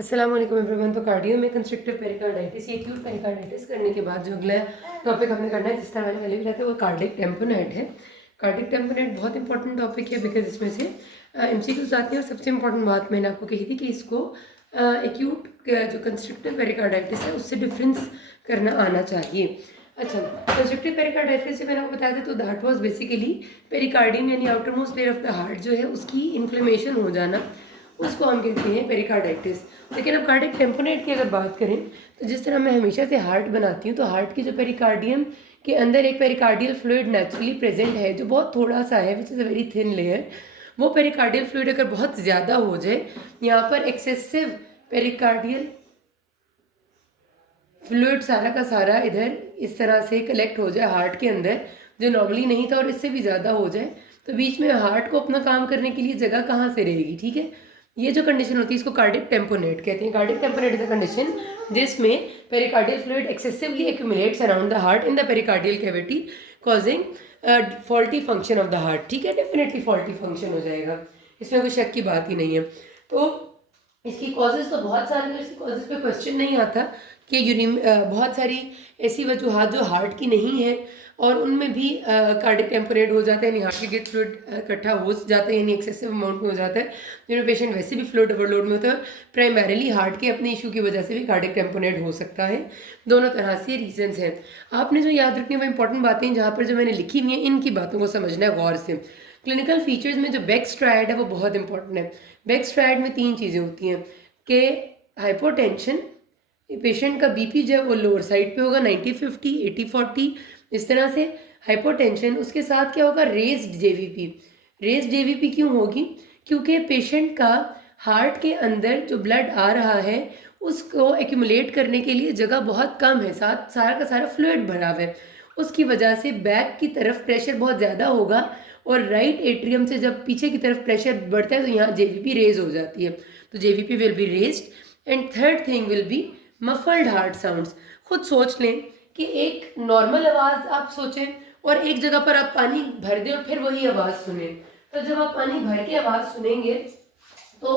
अस्सलाम वालेकुम एवरीवन। तो कार्डियो में कंस्ट्रक्टिव पेरिकार्डाइटिस या एक्यूट पेरिकार्डाइटिस करने के बाद जो अगला टॉपिक हमने करना है, जिस तरह मैंने पहले भी कहा था, वो कार्डिक टेम्पोनेट है। कार्डिक टेम्पोनेट बहुत इंपॉर्टेंट टॉपिक है बिकॉज इसमें से एमसीक्यूज आती हैं। और सबसे इंपॉर्टेंट बात मैंने आपको कही थी कि इसको एक्यूट जो कंस्ट्रक्टिव पेरिकार्डाइटिस है उससे डिफरेंस करना आना चाहिए। अच्छा, कंस्ट्रक्टिव पेरिकार्डाइटिस से मैंने आपको बताया था, तो दैट वाज बेसिकली पेरिकार्डियम यानी outer most layer of the heart जो है उसकी इन्फ्लेमेशन हो जाना, उसको हम कहते हैं पेरिकार्डाइटिस। लेकिन अब कार्डिक टेम्पोनेट की अगर बात करें तो जिस तरह मैं हमेशा से हार्ट बनाती हूँ, तो हार्ट की जो पेरिकार्डियम के अंदर एक पेरिकार्डियल फ्लूइड नेचुरली प्रेजेंट है जो बहुत थोड़ा सा है, which is a very thin layer. वो पेरिकार्डियल फ्लूइड अगर बहुत ज़्यादा हो जाए, यहाँ पर एक्सेसिव पेरिकार्डियल फ्लूइड सारा का सारा इधर इस तरह से कलेक्ट हो जाए हार्ट के अंदर, जो नॉर्मली नहीं था, और इससे भी ज़्यादा हो जाए, तो बीच में हार्ट को अपना काम करने के लिए जगह कहाँ से रहेगी। ठीक है, ये जो कंडीशन होती है इसको कार्डिक टेम्पोनेट कहते हैं। Cardiac tamponade is a condition जिसमें pericardial fluid excessively accumulates around the heart in the pericardial cavity, causing faulty function of the heart. ठीक है, डेफिनेटली फॉल्टी फंक्शन हो जाएगा, इसमें कोई शक की बात ही नहीं है। तो इसकी कॉजेज़ तो बहुत सारे हैं, इसकी कॉजेज़ पे क्वेश्चन नहीं आता कि बहुत सारी ऐसी वजूहत जो हार्ट की नहीं है और उनमें भी कार्डिक टेम्पोनेट हो जाता है, यानी हार्ट के गेट फ्लूइड इकट्ठा हो जाता है, यानी एक्सेसिव अमाउंट में हो जाता है, जिनमें पेशेंट वैसे भी फ्लूइड ओवरलोड में होता है। प्राइमरीली हार्ट के अपने इशू की वजह से भी कार्डिक टेम्पोनेट हो सकता है। दोनों तरह से रीजंस हैं। आपने जो याद रखनी है वो इंपॉर्टेंट बातें जहाँ पर जो मैंने लिखी हुई हैं, इनकी बातों को समझना है गौर से। क्लिनिकल फीचर्स में जो बेक्स ट्रायड है वो बहुत इंपॉर्टेंट है। बेक्स ट्रायड में 3 चीज़ें होती हैं कि हाइपोटेंशन, पेशेंट का बीपी जो है वो लोअर साइड पे होगा, 90/50, 80/40 इस तरह से हाइपोटेंशन। उसके साथ क्या होगा, रेज्ड जेवीपी। रेज्ड जेवीपी क्यों होगी, क्योंकि पेशेंट का हार्ट के अंदर जो ब्लड आ रहा है उसको एक्यूमुलेट करने के लिए जगह बहुत कम है, साथ सारा का सारा फ्लूइड भरा हुआ है, उसकी वजह से बैक की तरफ प्रेशर बहुत ज़्यादा होगा, और राइट एट्रियम से जब पीछे की तरफ प्रेशर बढ़ता है तो यहाँ जेवीपी रेज हो जाती है, तो JVP will be raised. And third thing will be muffled heart sounds. खुद सोच लें कि एक नॉर्मल आवाज़ आप सोचें और एक जगह पर आप पानी भर दें और फिर वही आवाज़ सुने, तो जब आप पानी भर के आवाज़ सुनेंगे तो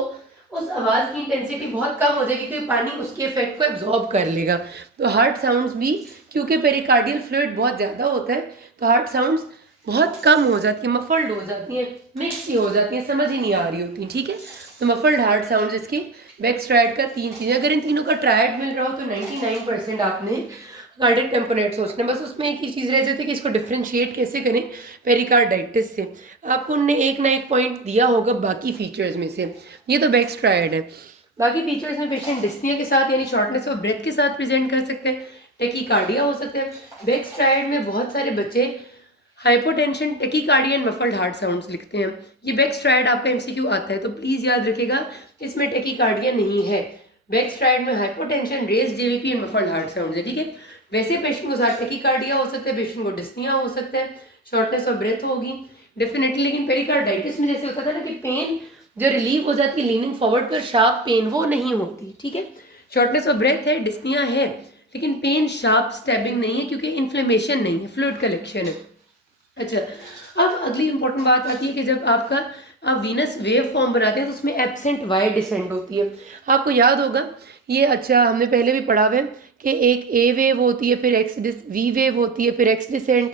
उस आवाज़ की इंटेंसिटी बहुत कम हो जाएगी, क्योंकि पानी उसके इफेक्ट को एब्जॉर्ब कर लेगा। तो हार्ट साउंड्स भी, क्योंकि पेरिकार्डियल फ्लूइड बहुत ज़्यादा होता है, तो हार्ट साउंड्स बहुत कम हो जाती है, मफल्ड हो जाती हैं, मिक्स ही हो जाती हैं, समझ ही नहीं आ रही होती। ठीक है, तो मफल्ड हार्ट साउंड्स इसकी बेक्स ट्रायड का 3 चीज़ें। अगर इन तीनों का ट्रायड मिल रहा हो तो 99% आपने कार्डिक टेम्पोनेट सोचना। बस उसमें एक ही चीज़ रह जाती है कि इसको डिफ्रेंशिएट कैसे करें पेरिकार्डाइटिस से। आपको उनने एक ना एक पॉइंट दिया होगा बाकी फीचर्स में से। ये तो बेक्स ट्रायड है। बाकी फीचर्स में पेशेंट डिस्निया के साथ यानी शॉर्टनेस ऑफ ब्रेथ के साथ प्रेजेंट कर सकते हैं, टेकीकार्डिया हो सकते हैं। बेक्स ट्रायड में बहुत सारे बच्चे hypotension, tachycardia and muffled heart sounds लिखते हैं। ये बेक्स ट्रायड आपका एमसीक्यू आता है, तो प्लीज़ याद रखिएगा इसमें टेकीकार्डिया नहीं है। बेक्स ट्रायड में hypotension, raised JVP and muffled heart sounds है। ठीक है, वैसे पेशेंट को साथ टेकीकार्डिया हो सकता है, पेशेंट को डिस्निया हो सकता है, शॉर्टनेस ऑफ ब्रेथ होगी डेफिनेटली। लेकिन पेरिकार्डाइटिस में जैसे होता था ना कि पेन जो रिलीव हो जाती है लीनिंग फॉरवर्ड पर, शार्प पेन वो नहीं होती। ठीक है, शॉर्टनेस ऑफ ब्रेथ है, डिस्निया है, लेकिन पेन शार्प स्टैबिंग नहीं है, क्योंकि इन्फ्लेमेशन नहीं है, फ्लूइड कलेक्शन है। अच्छा, अब अगली इंपॉर्टेंट बात आती है कि जब आपका आप वीनस वेव फॉर्म बनाते हैं तो उसमें एब्सेंट वाई डिसेंट होती है। आपको याद होगा ये, अच्छा हमने पहले भी पढ़ा हुआ है कि एक ए वेव होती है, फिर वी वेव होती है, फिर एक्स डिसेंट,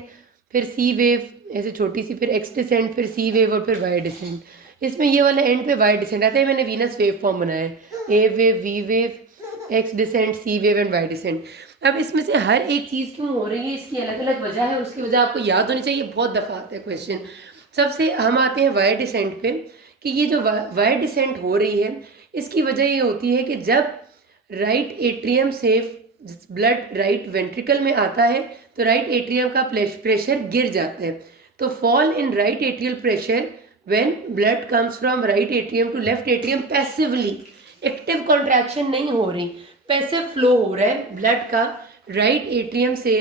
फिर सी वेव ऐसे छोटी सी, फिर एक्स डिसेंट, फिर सी वेव और फिर वाई डिसेंट। इसमें ये वाला एंड पे वाई डिसेंट आता है। मैंने वीनस वेव फॉर्म बनाया है, A wave, V wave, X descent, C wave and Y descent. अब इसमें से हर एक चीज़ क्यों हो रही है, इसकी अलग अलग वजह है, उसकी वजह आपको याद होनी चाहिए। बहुत दफ़ा आता है क्वेश्चन। सबसे हम आते हैं वाई डिसेंट पे, कि ये जो वाई डिसेंट हो रही है इसकी वजह ये होती है कि जब राइट एट्रियम से ब्लड राइट वेंट्रिकल में आता है तो राइट एट्रियम का प्रेशर गिर जाता है। तो fall in right atrial pressure when blood comes from right atrium to left atrium passively, active contraction नहीं हो रही, पैसिव फ्लो हो रहा है ब्लड का राइट एट्रियम से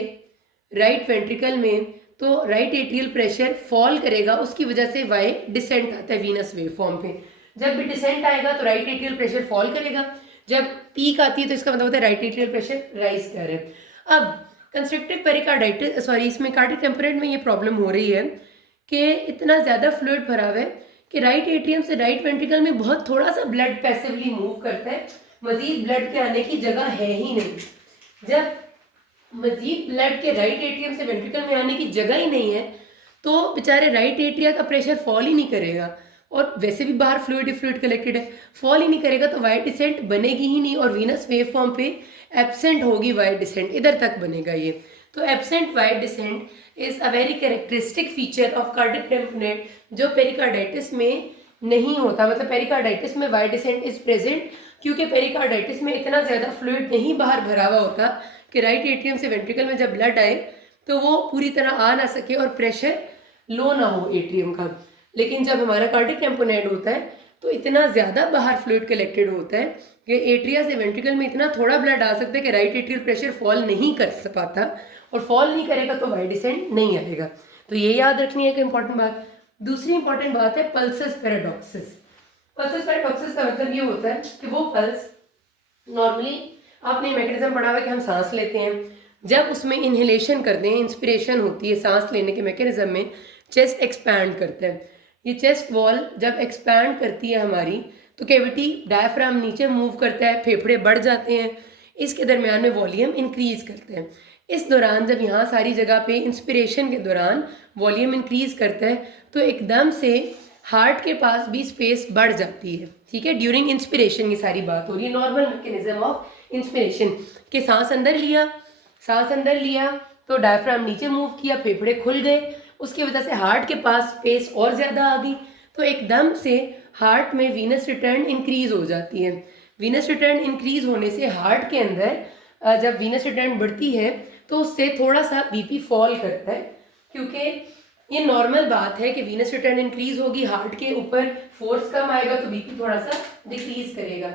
राइट वेंट्रिकल में, तो राइट एट्रियल प्रेशर फॉल करेगा, उसकी वजह से वाई डिसेंट आता है वीनस वेव फॉर्म पे। जब भी डिसेंट आएगा तो राइट एट्रियल प्रेशर फॉल करेगा, जब पीक आती है तो इसका मतलब होता है राइट एट्रियल प्रेशर राइज कर रहा है। अब कंस्ट्रक्टिव पेरिकार्डाइटिस, सॉरी इसमें कार्डिक टेम्पोनेट में ये प्रॉब्लम हो रही है कि इतना ज़्यादा फ्लूइड भरा हुआ है कि राइट एट्रियम से राइट वेंट्रिकल में बहुत थोड़ा सा ब्लड पैसिवली मूव करता है, मजीद ब्लड के आने की जगह है ही नहीं। जब मजीद ब्लड के राइट एट्रियम से वेंट्रिकल में आने की जगह ही नहीं है तो बेचारे राइट एट्रिया का प्रेशर फॉल ही नहीं करेगा, और वैसे भी बाहर फ्लूइड कलेक्टेड है, फॉल ही नहीं करेगा तो वाइट डिसेंट बनेगी ही नहीं, और वीनस वेव फॉर्म पे एब्सेंट होगी वाइट डिसेंट, इधर तक बनेगा ये। तो absent y descent is a very characteristic feature of cardiac tamponade, जो पेरिकार्डाइटिस में नहीं होता। मतलब पेरिकार्डाइटिस में वाइट डिसेंट इज प्रेजेंट क्योंकि पेरिकार्डाइटिस में इतना ज़्यादा फ्लूइड नहीं बाहर भरा हुआ होता कि राइट एट्रियम से वेंट्रिकल में जब ब्लड आए तो वो पूरी तरह आ ना सके और प्रेशर लो ना हो एट्रियम का। लेकिन जब हमारा कार्डियक टेम्पोनेट होता है तो इतना ज़्यादा बाहर फ्लूइड कलेक्टेड होता है कि एट्रिया से वेंट्रिकल में इतना थोड़ा ब्लड आ सकता है कि राइट एट्रियल प्रेशर फॉल नहीं कर पाता, और फॉल नहीं करेगा तो वाइट डिसेंट नहीं आएगा। तो ये याद रखनी है कि इंपॉर्टेंट बात। दूसरी इंपॉर्टेंट बात है पल्सस पैराडॉक्सिस। पल्सस पैराडॉक्सिस का मतलब ये होता है कि वो पल्स, नॉर्मली आपने मैकेनिज्म पढ़ा हुआ कि हम सांस लेते हैं, जब उसमें इनहेलेशन करते हैं, इंस्पिरेशन होती है सांस लेने के मैकेनिज्म में, चेस्ट एक्सपैंड करता है। ये चेस्ट वॉल जब एक्सपैंड करती है हमारी तो कैविटी डायफ्राम नीचे मूव करता है, फेफड़े बढ़ जाते हैं, इसके दरमियान में वॉल्यूम इंक्रीज करते हैं। इस दौरान जब यहाँ सारी जगह पे इंस्पिरेशन के दौरान वॉल्यूम इंक्रीज करता है तो एकदम से हार्ट के पास भी स्पेस बढ़ जाती है, ठीक है। ड्यूरिंग इंस्पिरेशन की सारी बात हो रही है, नॉर्मल मैकेनिज्म ऑफ इंस्पिरेशन के सांस अंदर लिया तो डायफ्राम नीचे मूव किया, फेफड़े खुल गए, उसकी वजह से हार्ट के पास स्पेस और ज़्यादा आ गई, तो एकदम से हार्ट में वीनस रिटर्न इंक्रीज हो जाती है। वीनस रिटर्न इंक्रीज होने से हार्ट के अंदर जब वीनस रिटर्न बढ़ती है तो उससे थोड़ा सा बीपी फॉल करता है, क्योंकि ये नॉर्मल बात है कि वीनस रिटर्न इंक्रीज होगी, हार्ट के ऊपर फोर्स कम आएगा तो बीपी थोड़ा सा डिक्रीज करेगा।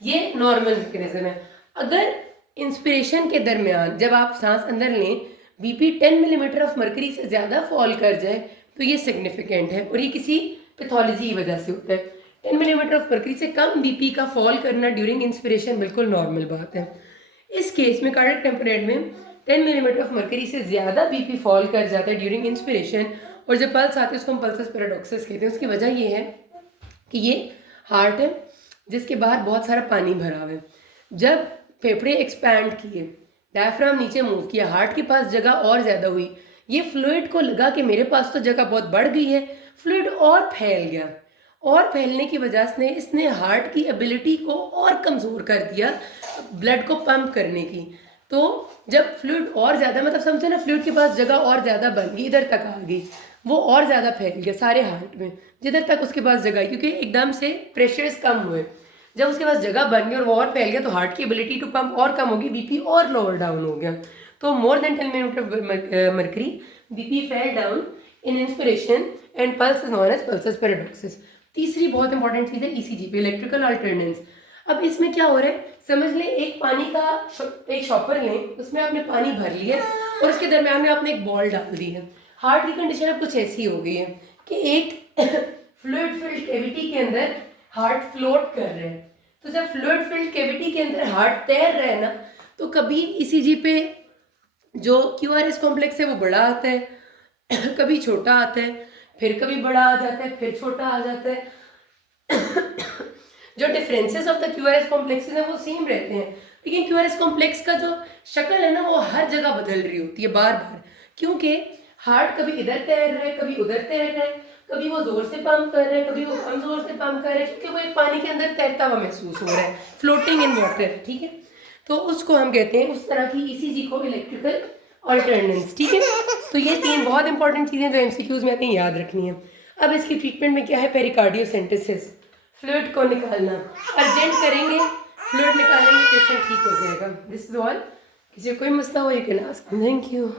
ये नॉर्मल मैकेनिज्म है। अगर इंस्पिरेशन के दरमियान जब आप सांस अंदर लें बीपी 10 मिलीमीटर ऑफ मर्करी से ज़्यादा फॉल कर जाए तो ये सिग्निफिकेंट है, और ये किसी पैथोलॉजी की वजह से होता है। 10 मिलीमीटर ऑफ मर्करी से कम बीपी का फॉल करना ड्यूरिंग इंस्पिरेशन बिल्कुल नॉर्मल बात है। इस केस में कार्डियक टेम्पोनेट में 10 मिलीमीटर ऑफ मर्करी से ज़्यादा बीपी फॉल कर जाता है ड्यूरिंग इंस्पिरेशन, और जब पल्स आते हैं उसको हम पल्सस पैराडॉक्सिस कहते हैं। उसकी वजह ये है कि ये हार्ट है जिसके बाहर बहुत सारा पानी भरा हुआ है। जब फेफड़े एक्सपैंड किए, डायफ्राम नीचे मूव किया, हार्ट के पास जगह और ज़्यादा हुई, ये फ्लूइड को लगा कि मेरे पास तो जगह बहुत बढ़ गई है, फ्लूइड और फैल गया, और फैलने की वजह से इसने हार्ट की एबिलिटी को और कमज़ोर कर दिया ब्लड को पंप करने की। तो जब फ्लूइड और ज़्यादा, मतलब समझे ना, फ्लूइड के पास जगह और ज़्यादा बन गई, इधर तक आ गई, वो और ज़्यादा फैल गया सारे हार्ट में जिधर तक उसके पास जगह, क्योंकि एकदम से प्रेशर्स कम हुए। जब उसके पास जगह बन गई और वो और फैल गया तो हार्ट की एबिलिटी टू पंप और कम होगी, बीपी और लोअर डाउन हो गया। तो more than 10 millimetre mercury BP fall down in inspiration and pulse is known as pulsus paradoxus. तीसरी बहुत इंपॉर्टेंट चीज़ है ईसीजी पे, इलेक्ट्रिकल अल्टरनेंस। अब इसमें क्या हो रहा है, समझ लें एक पानी का एक शॉपर लें, उसमें आपने पानी भर लिया और उसके दरम्यान में आपने एक बॉल डाल दी है। हार्ट की कंडीशन अब कुछ ऐसी हो गई है कि एक फ्लूइड फिल्ड कैविटी के अंदर हार्ट फ्लोट कर रहे हैं। तो जब फ्लूइड फिल्ड कैविटी के अंदर हार्ट तैर रहे हैं ना, तो कभी ईसीजी पे जो क्यूआरएस कॉम्प्लेक्स है वो बड़ा आता है, कभी छोटा आता है, फिर कभी बड़ा आ जाता है, फिर छोटा आ जाता है। जो differences of the QRS complexes हैं वो सेम रहते हैं, लेकिन क्यूआरएस कॉम्प्लेक्स का जो शक्ल है ना वो हर जगह बदल रही होती है बार बार, क्योंकि हार्ट कभी इधर तैर रहा है, कभी उधर तैर रहा है, कभी वो जोर से पंप कर रहे हैं, कभी वो कम जोर से पंप कर रहे हैं, क्योंकि वो एक पानी के अंदर तैरता हुआ महसूस हो रहा है, फ्लोटिंग इन वाटर, ठीक है। तो उसको हम कहते हैं, उस तरह की ईसीजी को इलेक्ट्रिकल अल्टरनेंस, ठीक है। तो ये तीन बहुत इंपॉर्टेंट चीज़ें जो एमसीक्यूज में आती हैं याद रखनी है। अब इसकी ट्रीटमेंट में क्या है, पेरिकार्डियोसेंटेसिस, फ्लूइड को निकालना, अर्जेंट करेंगे, फ्लूइड निकालेंगे, पेशेंट ठीक हो जाएगा। This is all. किसी कोई मसला हो you can ask. Thank you.